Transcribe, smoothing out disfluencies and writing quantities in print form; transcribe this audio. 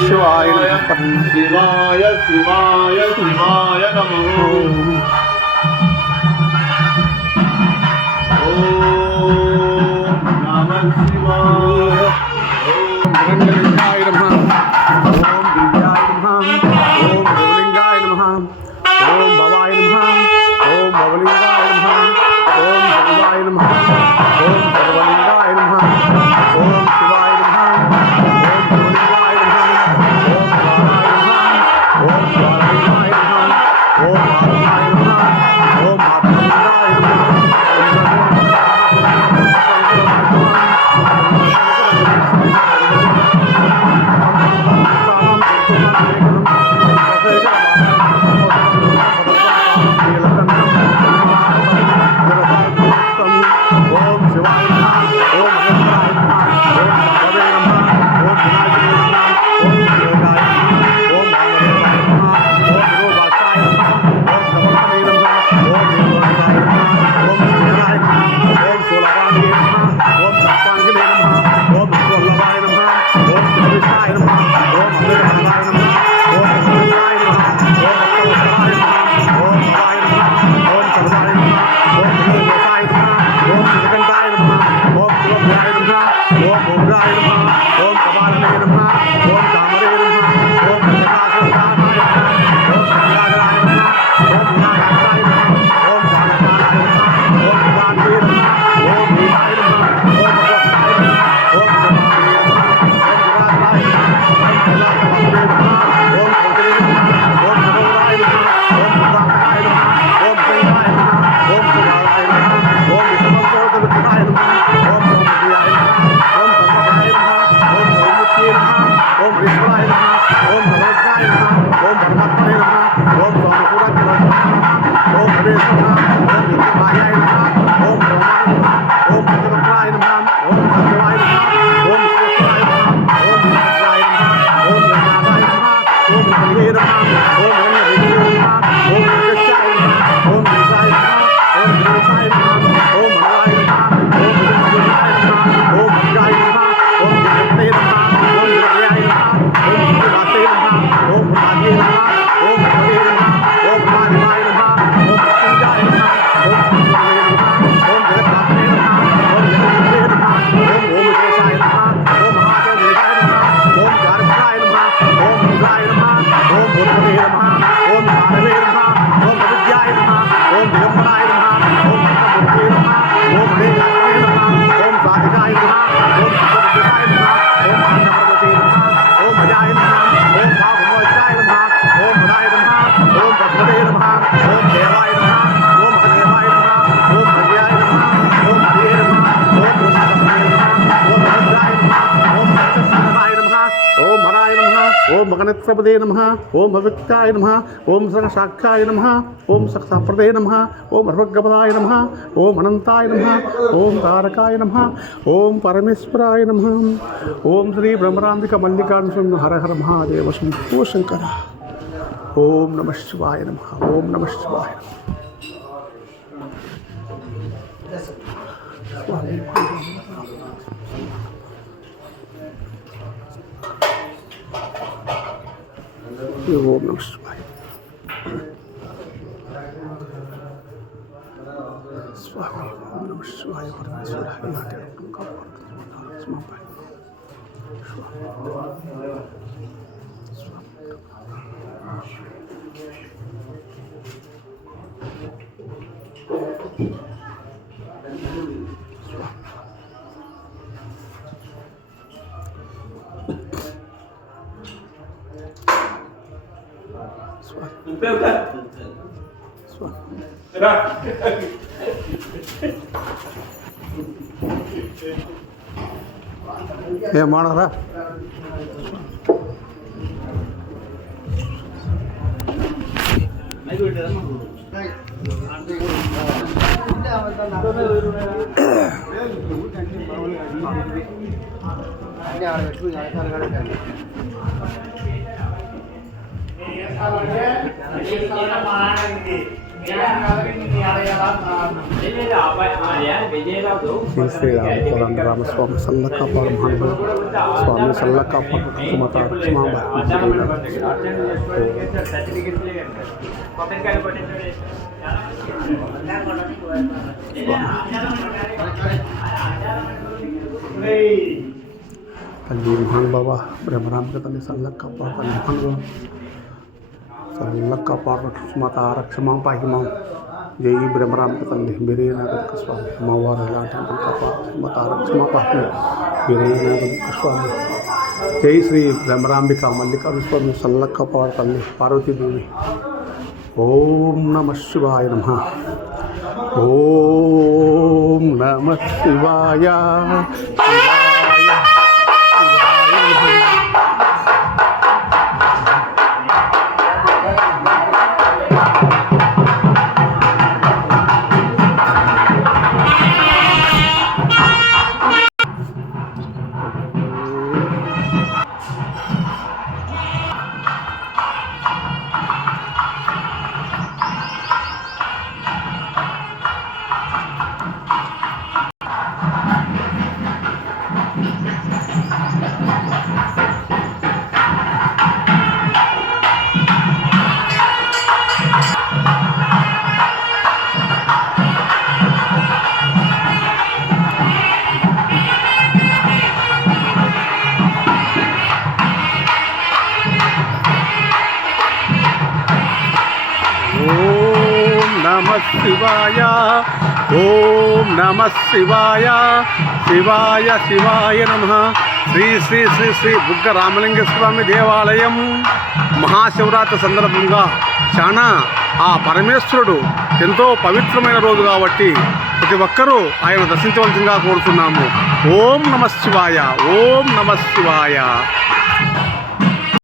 शिवाय शिवाय शिवाय शिवाय नमः। ओम नमः शिवाय। ओम भगवलिंगाय नमः। ओम दिव्याय नमः। ओम भगवलिंगाय नमः। ओम भवाय नमः। ओम भवलिंगाय नमः। ओम भगवाय नमः। ओम भगवलिंगाय नमः। ओम शिवाय नमः। ओम भगवलिंगाय नमः। ओम नारायण नमः। ओम नारायणाय नमः। ओम नारायणाय नमः। ओम भगवलिंगाय नमः। ओम गणेशपदे नमः। ओम भविक्ताय नमः। ओम सर्वशाख्याय नमः। ओम सक्ताप्रदे नमः। ओम सर्वगपदाय नमः। ओम अनंताय नमः। ओम तारकाय नमः। ओम परमेश्वराय नमः। ओम श्री ब्रह्मरांबिका मल्लिकार्जुन हर हर महादेव शंभो शंकर। ओम नमः शिवाय नमः। ओम नमः शिवाय ओम नमः शिवाय स्वामी। ओम नमः शिवाय परमेश्वराय नाट्य ಏ ಮಾಡೋರ శ్రీ శ్రీరామ కోదండరామస్వామి సల్లకాపాడ మహానుభావ స్వామి సల్లకాపాడ కుమాత తల్లి మహానుభావ బ్రహ్మరాంబ తల్లి సల్లకాపాడ తల్లి మహానుభావ సల్లకాపాడ కుమాత రక్షమా పాహిమా జై బ్రహ్మరాంబ తల్లి బిరేనాగరిక స్వామి అమ్మవారు ఎలాంటి మాత రక్షమా పాహిమ బిరేనాగరిక స్వామి జై శ్రీ బ్రహ్మరాంబిక మల్లికార్జున స్వామి సల్లకాపాడ తల్లి పార్వతీదేవి ఓం నమ శివాయ నమ ఓం నమ శివాయ శివాయ ఓం నమ శివాయ శివాయ శివాయ నమ శ్రీ శ్రీ శ్రీ శ్రీ బుగ్గ రామలింగ స్వామి దేవాలయం మహాశివరాత్రి సందర్భంగా చాలా ఆ పరమేశ్వరుడు ఎంతో పవిత్రమైన రోజు కాబట్టి ప్రతి ఒక్కరూ ఆయన దర్శించవలసిందిగా కోరుతున్నాము. ఓం నమ శివాయ ఓం నమ శివాయ.